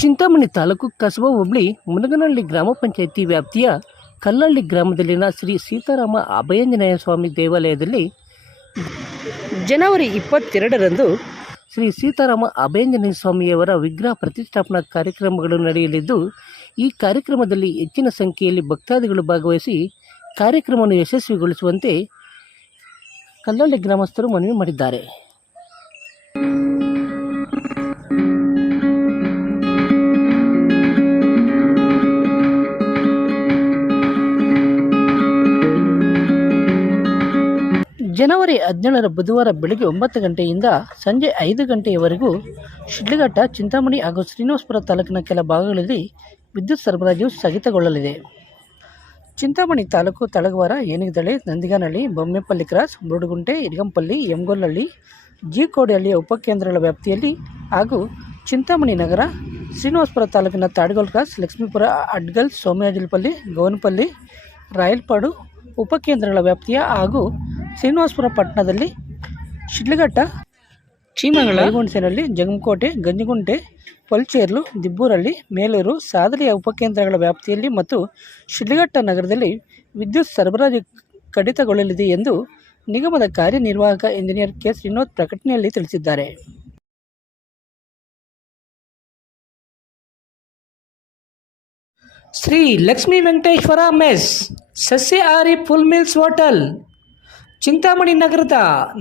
ಚಿಂತಾಮಣಿ ತಾಲೂಕು ಕಸಬಾ ಹುಬ್ಳಿ, ಮುನಗನಹಳ್ಳಿ ಗ್ರಾಮ ಪಂಚಾಯಿತಿ ವ್ಯಾಪ್ತಿಯ ಕಲ್ಲಹಳ್ಳಿ ಗ್ರಾಮದಲ್ಲಿನ ಶ್ರೀ ಸೀತಾರಾಮ ಅಭಯಂಜನೇಯ ಸ್ವಾಮಿ ದೇವಾಲಯದಲ್ಲಿ ಜನವರಿ ಇಪ್ಪತ್ತೆರಡರಂದು ಶ್ರೀ ಸೀತಾರಾಮ ಅಭಯಂಜನೇಯ ಸ್ವಾಮಿಯವರ ವಿಗ್ರಹ ಪ್ರತಿಷ್ಠಾಪನಾ ಕಾರ್ಯಕ್ರಮಗಳು ನಡೆಯಲಿದ್ದು, ಈ ಕಾರ್ಯಕ್ರಮದಲ್ಲಿ ಹೆಚ್ಚಿನ ಸಂಖ್ಯೆಯಲ್ಲಿ ಭಕ್ತಾದಿಗಳು ಭಾಗವಹಿಸಿ ಕಾರ್ಯಕ್ರಮವನ್ನು ಯಶಸ್ವಿಗೊಳಿಸುವಂತೆ ಕಲ್ಲಹಳ್ಳಿ ಗ್ರಾಮಸ್ಥರು ಮನವಿ ಮಾಡಿದ್ದಾರೆ. ಜನವರಿ ಹದಿನೇಳರ ಬುಧವಾರ ಬೆಳಗ್ಗೆ ಒಂಬತ್ತು ಗಂಟೆಯಿಂದ ಸಂಜೆ ಐದು ಗಂಟೆಯವರೆಗೂ ಶಿಡ್ಲಘಟ್ಟ, ಚಿಂತಾಮಣಿ ಹಾಗೂ ಶ್ರೀನಿವಾಸಪುರ ತಾಲೂಕಿನ ಕೆಲ ಭಾಗಗಳಲ್ಲಿ ವಿದ್ಯುತ್ ಸರಬರಾಜು ಸ್ಥಗಿತಗೊಳ್ಳಲಿದೆ. ಚಿಂತಾಮಣಿ ತಾಲೂಕು ತಳಗವಾರ ಏನಿಗದಳೆ ನಂದಿಗಾನಹಳ್ಳಿ, ಬೊಮ್ಮೆಪಲ್ಲಿ ಕ್ರಾಸ್ ಮುರುಡುಗುಂಟೆ ಇರಗಂಪಲ್ಲಿ ಯಮಗೊಲ್ಲಹಳ್ಳಿ ಜಿ ಕೋಡಿಹಳ್ಳಿಯ ಉಪಕೇಂದ್ರಗಳ ವ್ಯಾಪ್ತಿಯಲ್ಲಿ ಹಾಗೂ ಚಿಂತಾಮಣಿ ನಗರ, ಶ್ರೀನಿವಾಸಪುರ ತಾಲೂಕಿನ ತಾಡ್ಗೋಲ್ ಕ್ರಾಸ್, ಲಕ್ಷ್ಮೀಪುರ, ಅಡ್ಗಲ್, ಸೋಮಯಾಜಲಪಲ್ಲಿ, ಗೌನಪಲ್ಲಿ, ರಾಯಲ್ಪಾಡು ಉಪಕೇಂದ್ರಗಳ ವ್ಯಾಪ್ತಿಯ ಹಾಗೂ ಶ್ರೀನಿವಾಸಪುರ ಪಟ್ಟಣದಲ್ಲಿ ಶಿಡ್ಲಘಟ್ಟ ಚೀಮಂಗಳ ಗುಣಸಿನಲ್ಲಿ ಜಗಮಕೋಟೆ ಗಂಜಿಗುಂಟೆ ಪಲ್ಚೇರ್ಲು ದಿಬ್ಬೂರಲ್ಲಿ ಮೇಲೂರು ಸಾದರಿಯ ಉಪಕೇಂದ್ರಗಳ ವ್ಯಾಪ್ತಿಯಲ್ಲಿ ಮತ್ತು ಶಿಡ್ಲಘಟ್ಟ ನಗರದಲ್ಲಿ ವಿದ್ಯುತ್ ಸರಬರಾಜು ಕಡಿತಗೊಳ್ಳಲಿದೆ ಎಂದು ನಿಗಮದ ಕಾರ್ಯನಿರ್ವಾಹಕ ಇಂಜಿನಿಯರ್ ಕೆ. ಶ್ರೀನಿವಾಸ್ ಪ್ರಕಟಣೆಯಲ್ಲಿ ತಿಳಿಸಿದ್ದಾರೆ. ಶ್ರೀ ಲಕ್ಷ್ಮೀ ವೆಂಕಟೇಶ್ವರ ಮೆಸ್ ಸಸ್ಯಹಾರಿ ಫುಲ್ ಮಿಲ್ಸ್ ಹೋಟೆಲ್. ಚಿಂತಾಮಣಿ ನಗರದ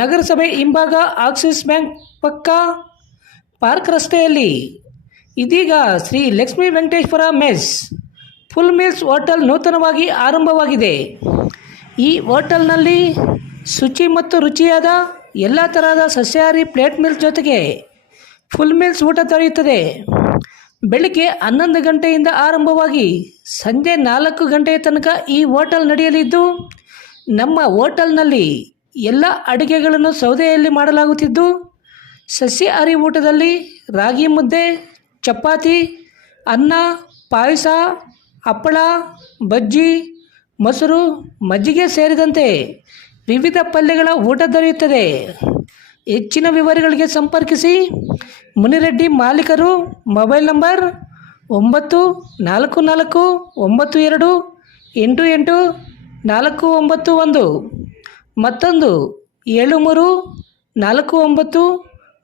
ನಗರಸಭೆ ಹಿಂಭಾಗ ಆಕ್ಸಿಸ್ ಬ್ಯಾಂಕ್ ಪಕ್ಕ ಪಾರ್ಕ್ ರಸ್ತೆಯಲ್ಲಿ ಇದೀಗ Shri Lakshmi Venkateshwara mess full meals hotel ನೂತನವಾಗಿ ಆರಂಭವಾಗಿದೆ. ಈ ಹೋಟೆಲ್ನಲ್ಲಿ ಶುಚಿ ಮತ್ತು ರುಚಿಯಾದ ಎಲ್ಲ ತರಹದ ಸಸ್ಯಾಹಾರಿ ಪ್ಲೇಟ್ ಮೀಲ್ಸ್ ಜೊತೆಗೆ ಫುಲ್ ಮಿಲ್ಸ್ ಊಟ ದೊರೆಯುತ್ತದೆ. ಬೆಳಿಗ್ಗೆ ಹನ್ನೊಂದು ಗಂಟೆಯಿಂದ ಆರಂಭವಾಗಿ ಸಂಜೆ ನಾಲ್ಕು ಗಂಟೆಯ ತನಕ ಈ ಹೋಟೆಲ್ ನಡೆಯಲಿದ್ದು ನಮ್ಮ ಹೋಟೆಲ್ನಲ್ಲಿ ಎಲ್ಲ ಅಡುಗೆಗಳನ್ನು ಸೌದೆಯಲ್ಲಿ ಮಾಡಲಾಗುತ್ತಿದ್ದು ಸಸ್ಯಾಹಾರಿ ಊಟದಲ್ಲಿ ರಾಗಿ ಮುದ್ದೆ, ಚಪಾತಿ, ಅನ್ನ, ಪಾಯಸ, ಹಪ್ಪಳ, ಬಜ್ಜಿ, ಮೊಸರು, ಮಜ್ಜಿಗೆ ಸೇರಿದಂತೆ ವಿವಿಧ ಪಲ್ಯಗಳ ಊಟ ದೊರೆಯುತ್ತದೆ. ಹೆಚ್ಚಿನ ವಿವರಗಳಿಗೆ ಸಂಪರ್ಕಿಸಿ ಮುನಿರೆಡ್ಡಿ ಮಾಲೀಕರು ಮೊಬೈಲ್ ನಂಬರ್ ಒಂಬತ್ತು ನಾಲ್ಕು ನಾಲ್ಕು ಒಂಬತ್ತು ಎರಡು ಎಂಟು ಎಂಟು ನಾಲ್ಕು ಒಂಬತ್ತು ಒಂದು, ಮತ್ತೊಂದು ಏಳು ಮೂರು, ನಾಲ್ಕು ಒಂಬತ್ತು,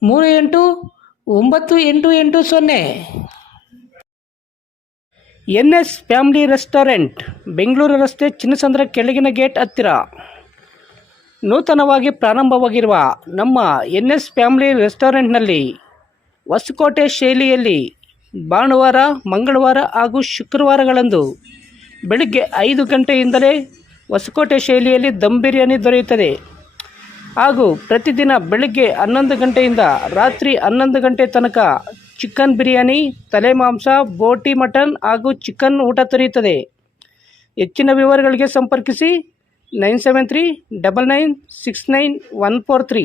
ಮೂರು ಎಂಟು, ಒಂಬತ್ತು ಎಂಟು ಎಂಟು ಸೊನ್ನೆ. N S family restaurant, Bengaluru ರಸ್ತೆ ಚಿನ್ನಸಂದ್ರ ಕೆಳಗಿನ ಗೇಟ್ ಹತ್ತಿರ. ನೂತನವಾಗಿ ಪ್ರಾರಂಭವಾಗಿರುವ ನಮ್ಮ ಎನ್ ಎಸ್ ಫ್ಯಾಮಿಲಿ ರೆಸ್ಟೋರೆಂಟ್ನಲ್ಲಿ ಹೊಸಕೋಟೆ ಶೈಲಿಯಲ್ಲಿ ಭಾನುವಾರ, ಮಂಗಳವಾರ ಹಾಗೂ ಶುಕ್ರವಾರಗಳಂದು ಬೆಳಿಗ್ಗೆ ಐದು ಗಂಟೆಯಿಂದಲೇ ಹೊಸಕೋಟೆ ಶೈಲಿಯಲ್ಲಿ ದಮ್ ಬಿರಿಯಾನಿ ದೊರೆಯುತ್ತದೆ. ಹಾಗೂ ಪ್ರತಿದಿನ ಬೆಳಗ್ಗೆ ಹನ್ನೊಂದು ಗಂಟೆಯಿಂದ ರಾತ್ರಿ ಹನ್ನೊಂದು ಗಂಟೆ ತನಕ ಚಿಕನ್ ಬಿರಿಯಾನಿ, ತಲೆ ಮಾಂಸ, ಬೋಟಿ ಮಟನ್ ಹಾಗೂ ಚಿಕನ್ ಊಟ ದೊರೆಯುತ್ತದೆ. ಹೆಚ್ಚಿನ ವಿವರಗಳಿಗೆ ಸಂಪರ್ಕಿಸಿ nine seven three double nine six nine one four three.